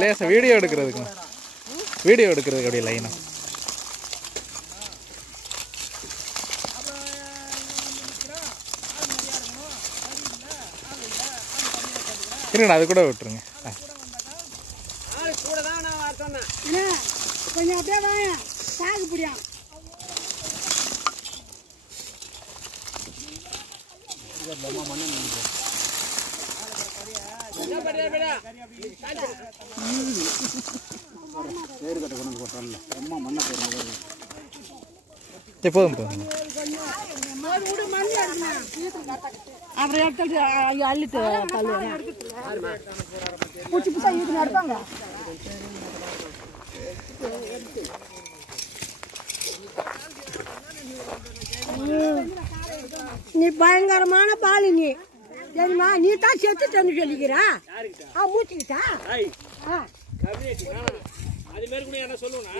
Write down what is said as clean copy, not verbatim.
லேசா வீடியோ எடுக்கிறதுக்கு அப்படியே லைனா இருங்கண்ணா அது கூட விட்டுருங்க. கொஞ்சம் அப்படியே வாங்க சாகு புடியா போதும் அப்புறம் எடுத்து அள்ளிட்டு கல்லு பூச்சி பூச்சா இது நடப்பாங்க. நீ பயங்கரமான பாலு நீ தெரியுமா? நீ தான் செத்துட்டேன்னு சொல்லிக்கிறா மூச்சுக்கிட்டா அது மாதிரி கூட என்ன சொல்லுவா.